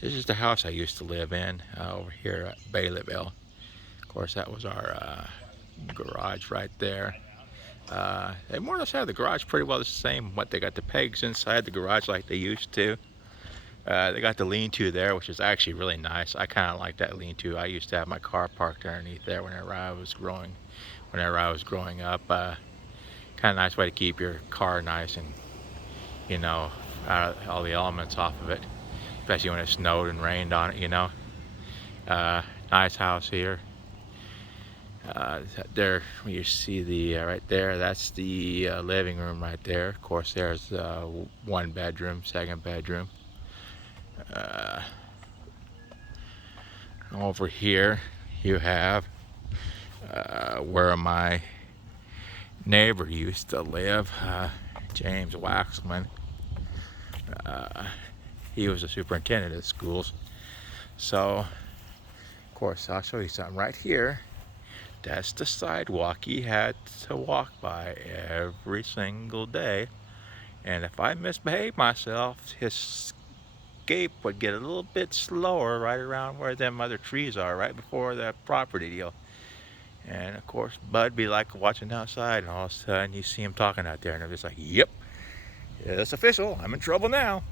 This is the house I used to live in over here at Baileyville. Of course, that was our garage right there. They more or less have the garage pretty well the same. What they got the pegs inside the garage like they used to. They got the lean-to there, which is actually really nice. I kind of like that lean-to. I used to have my car parked underneath there Whenever I was growing up. Kind of nice way to keep your car nice and you know all the elements off of it, especially when it snowed and rained on it. Uh, Nice house here. There you see the right there, that's the living room right there. Of course there's one bedroom, second bedroom. uh, Over here you have where my neighbor used to live, James Waxman. He was a superintendent of schools. So of course I'll show you something right here. That's the sidewalk he had to walk by every single day. And if I misbehave myself, his escape would get a little bit slower right around where them other trees are, right before that property deal. And of course, Bud be like watching outside, and all of a sudden you see him talking out there, and I'm just like, yep, yeah, that's official. I'm in trouble now.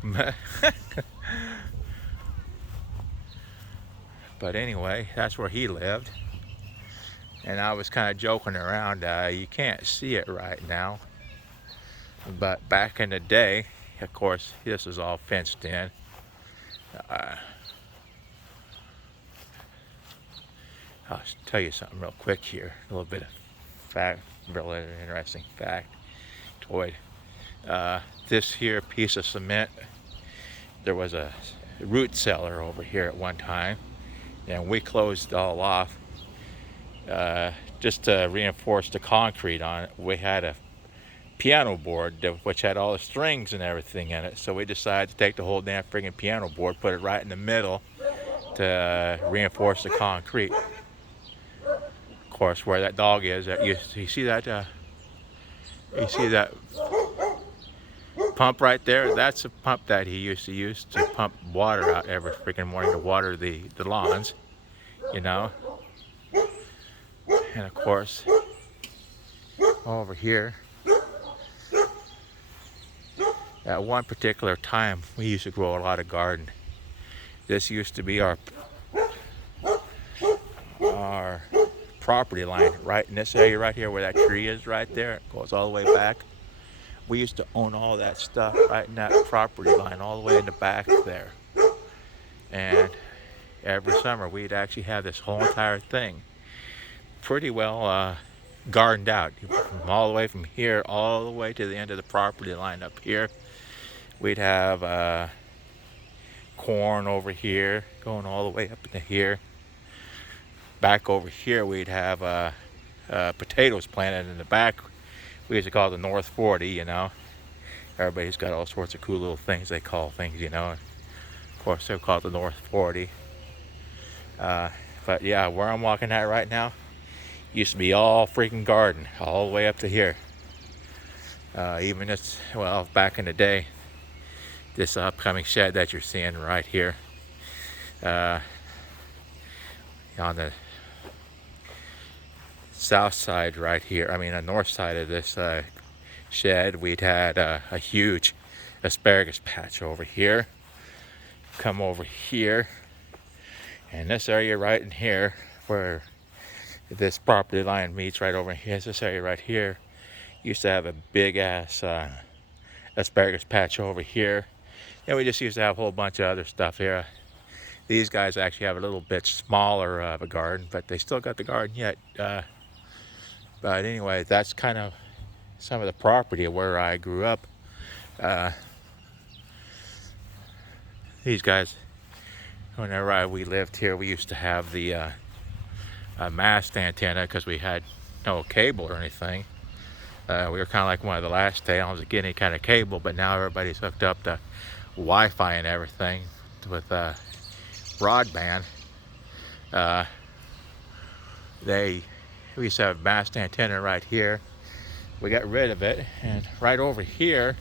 But anyway, that's where he lived. And I was kind of joking around. You can't see it right now, but back in the day, of course, this is all fenced in. Uh, I'll tell you something real quick here. A little bit of fact, really interesting factoid. This here piece of cement, there was a root cellar over here at one time, and we closed it all off just to reinforce the concrete on it. We had a piano board which had all the strings and everything in it, so we decided to take the whole damn friggin' piano board, put it right in the middle to reinforce the concrete. Of course, where that dog is, you see that pump right there? That's a pump that he used to use to pump water out every freaking morning to water the lawns, you know. And of course, over here, at one particular time, we used to grow a lot of garden. This used to be our property line, right in this area right here where that tree is right there. It goes all the way back. We used to own all that stuff right in that property line, all the way in the back there. And every summer we'd actually have this whole entire thing pretty well gardened out, from all the way from here all the way to the end of the property line up here. We'd have corn over here going all the way up into here. Back over here we'd have potatoes planted in the back. We used to call it the North 40, you know. Everybody's got all sorts of cool little things they call things, you know. Of course, they call it the North 40. But yeah, where I'm walking at right now used to be all freaking garden, all the way up to here. Even this, well, back in the day, this upcoming shed that you're seeing right here, on the south side right here, I mean the north side of this shed, we'd had a huge asparagus patch over here. Come over here, and this area right in here where this property line meets right over here, this area right here used to have a big ass asparagus patch over here. And we just used to have a whole bunch of other stuff here. These guys actually have a little bit smaller of a garden, but they still got the garden yet. But anyway, that's kind of some of the property of where I grew up. These guys, whenever we lived here, we used to have the mast antenna because we had no cable or anything. We were kind of like one of the last towns to get any kind of cable, but now everybody's hooked up to Wi-Fi and everything with broadband. We used to have a mast antenna right here. We got rid of it, and right over here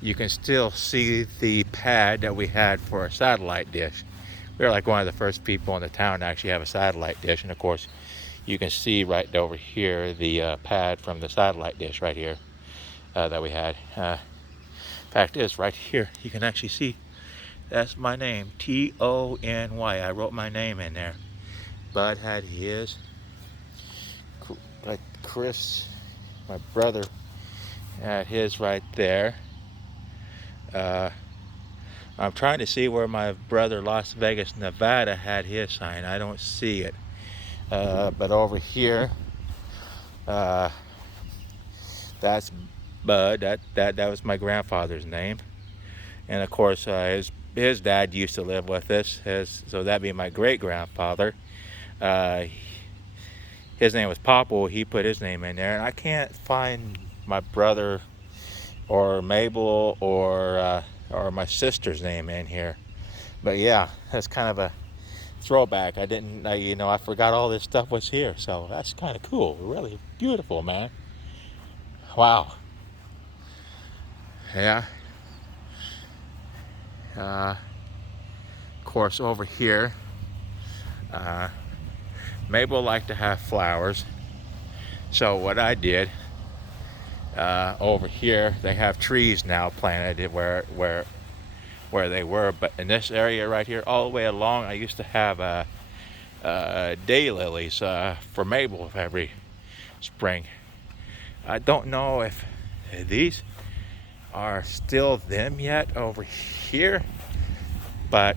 you can still see the pad that we had for a satellite dish. We were like one of the first people in the town to actually have a satellite dish. And of course, you can see right over here the pad from the satellite dish right here that we had. Fact is, right here, you can actually see that's my name, Tony. I wrote my name in there. Bud had his. Like Chris, my brother, had his right there. I'm trying to see where my brother, Las Vegas, Nevada, had his sign. I don't see it. But over here, that's Bud. That was my grandfather's name. And of course, his dad used to live with us. So that'd be my great grandfather. His name was Popple. He put his name in there, and I can't find my brother or Mabel or my sister's name in here. But yeah, that's kind of a throwback. I forgot all this stuff was here, so that's kind of cool. Really beautiful, man. Wow. Yeah. Of course, over here, Mabel liked to have flowers. So what I did, over here, they have trees now planted where they were, but in this area right here, all the way along, I used to have daylilies for Mabel every spring. I don't know if these are still them yet over here, but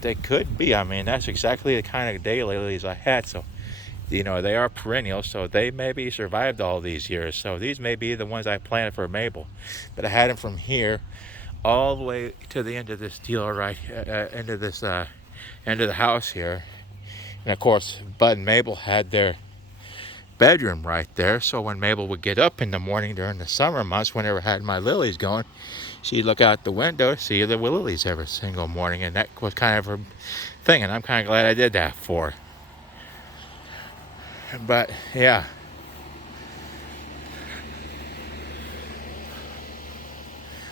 they could be. I mean, that's exactly the kind of daylilies I had. So, they are perennial, so they maybe survived all these years. So these may be the ones I planted for Mabel, but I had them from here all the way to the end of this deal, right end of the house here. And of course, Bud and Mabel had their bedroom right there. So when Mabel would get up in the morning during the summer months, whenever I had my lilies going, she'd look out the window to see the lilies every single morning, and that was kind of her thing. And I'm kind of glad I did that for her. But yeah.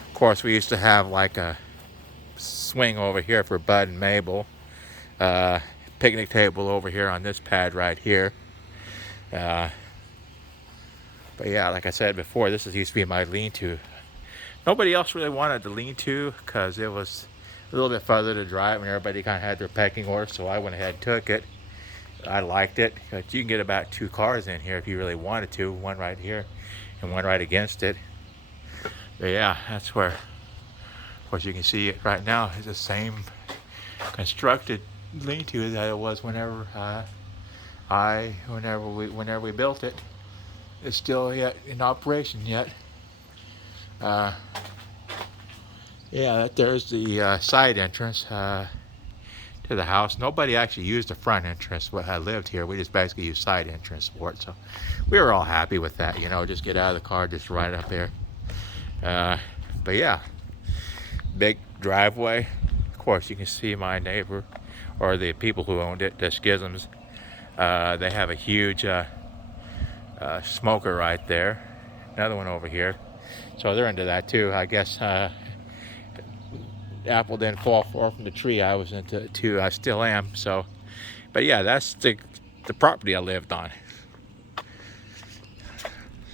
Of course, we used to have like a swing over here for Bud and Mabel. Picnic table over here on this pad right here. But yeah, like I said before, this used to be my lean-to. Nobody else really wanted the lean-to because it was a little bit further to drive and everybody kind of had their pecking order, so I went ahead and took it. I liked it because you can get about 2 cars in here if you really wanted to, one right here and one right against it. But yeah, that's where, of course, you can see it right now. It's the same constructed lean-to that it was whenever we built it. It's still yet in operation yet. Yeah, there's the side entrance to the house. Nobody actually used the front entrance when I lived here. We just basically used side entrance for it. So we were all happy with that, just get out of the car, just right up there. But yeah, big driveway. Of course, you can see my neighbor, or the people who owned it, the Schisms. They have a huge smoker right there. Another one over here. So they're into that too. I guess apple didn't fall far from the tree. I was into it too. I still am. So, but yeah, that's the property I lived on.